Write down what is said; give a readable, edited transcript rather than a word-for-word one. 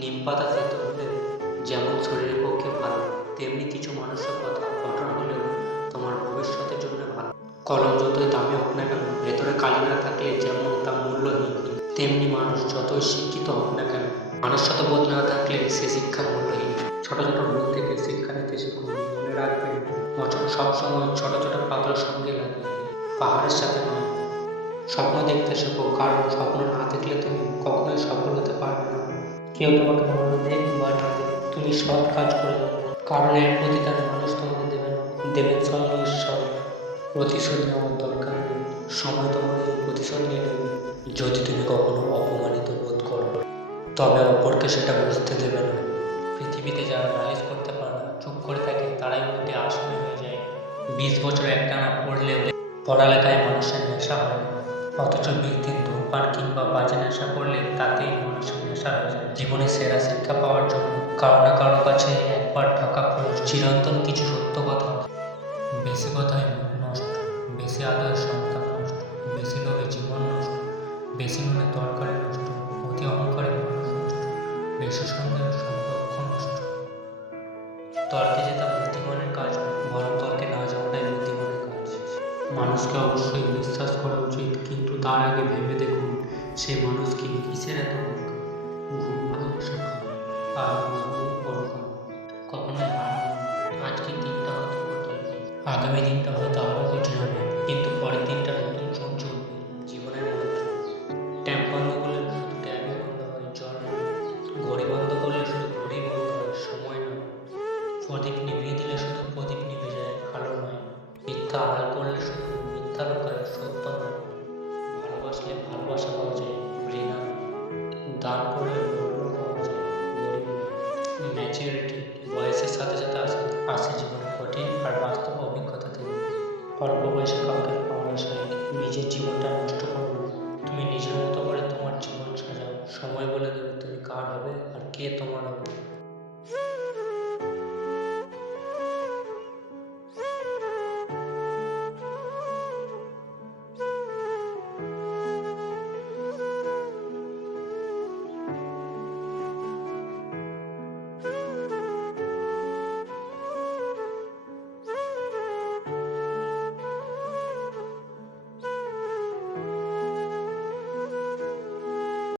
নিম পাতা খেতে হলে যেমন শরীরের পক্ষে ভালো, তেমনি কিছু মানুষের কথা ঘটনা হলেও তোমার ভবিষ্যতের জন্য ভালো। কলম যতই দামি হোক না কেন, ভেতরে কালি না থাকলে যেমন তা মূল্যহীন, তেমনি মানুষ যতই শিক্ষিত হোক না কেন, মানুষত্ববোধ না থাকলে সে শিক্ষার মূল্যহীন। ছোট ছোট ভুল থেকে শিক্ষা নিতে শিখুন। মনে রাখবেন, বছর সবসময় ছোট ছোট পাথরের সঙ্গে লাগে, পাহাড়ের সাথে নয়। স্বপ্ন দেখতে শেখো, কারণ স্বপ্ন না দেখলে তুমি কখনোই সফল হতে পারবে না। কেউ তোমাকে ভালো দেখ বা না দেখ, তুমি সৎ কাজ করে যাও, কারণ এর প্রতিদানে মানুষ তোমাকে দেবে না, দেবেন স্বয়ং ঈশ্বর। প্রতিশোধ নেওয়ার দরকার নেই, সময় তোমার এই প্রতিশোধ নিয়ে নেবে। যদি তুমি কখনো অপমানিত বোধ করো, তবে অপরকে সেটা বুঝতে দেবে না। পৃথিবীতে যারা নালিশ করতে পারে না, চুপ করে থাকে, তারাই মধ্যে আসামি হয়ে যায়। 20 বছর একটানা পড়লেও পড়ালেখায় মানুষের নেশা হয় না, অথচ 20 দিন ধূমপান কিংবা বাজে নেশা করলে তাতেই মানুষের নেশা হয়ে যায়। জীবনে সেরা শিক্ষা পাওয়ার জন্য কারো না কারো কাছে একবার থাকা প্রয়োজন। চিরন্তন কিছু সত্য কথা, বেশি কথায় মুখ নষ্ট, বেশি আদরে সন্তান নষ্ট, বেশি লোভে জীবন নষ্ট, বেশি নুনে তরকারি নষ্ট, অতি অহংকারে মানুষ নষ্ট, বেশি সন্দেহ সম্পর্ক নষ্ট। তর্কে যেটা বুদ্ধিমানের কাজ, বরং তর্কে না যাওয়াটাই বুদ্ধিমানের কাজ। মানুষকে অবশ্যই বিশ্বাস করা উচিত, কিন্তু তার আগে ভেবে দেখুন সেই মানুষ কি কিসের এত বোকা। ঘুম ভালোবাসা খাও, আর পরকাল কখনোই হার মানো না। আজকের দিনটা হয়তো কঠিন, আগামী দিনটা হয়তো আরও কঠিন হবে, কিন্তু পরের দিনটা নতুন সূর্য উঠবে। জীবনের মন্ত্র, ট্যাপ বন্ধ করলে শুধু ট্যাপই বন্ধ হয়, জল নয়। ঘড়ি বন্ধ করলে শুধু ঘড়ি বন্ধ হয়, সময় নয়। প্রদীপ নিভিয়ে দিলে শুধু প্রদীপ নিভে যায়, আলো নয়। মিথ্যা আড়াল করলে শুধু মিথ্যা লুকায়, সত্য নয়। ভালোবাসলে ভালোবাসা পাওয়া যায়, ঘৃণা নয়। দান করলে মূল্য পাওয়া যায়, গরিব নয়। ম্যাচিউরিটি বয়সের সাথে সাথে আসে জীবনে কঠিন আর বাস্তব অভিজ্ঞতা থেকে। অল্প বয়সে কাউকে পাওয়ার আশায় নিজের জীবনটা নষ্ট করো না। তুমি নিজের মতো করে তোমার জীবন সাজাও, সময় বলে দেবে তুমি কার হবে আর কে তোমার হবে।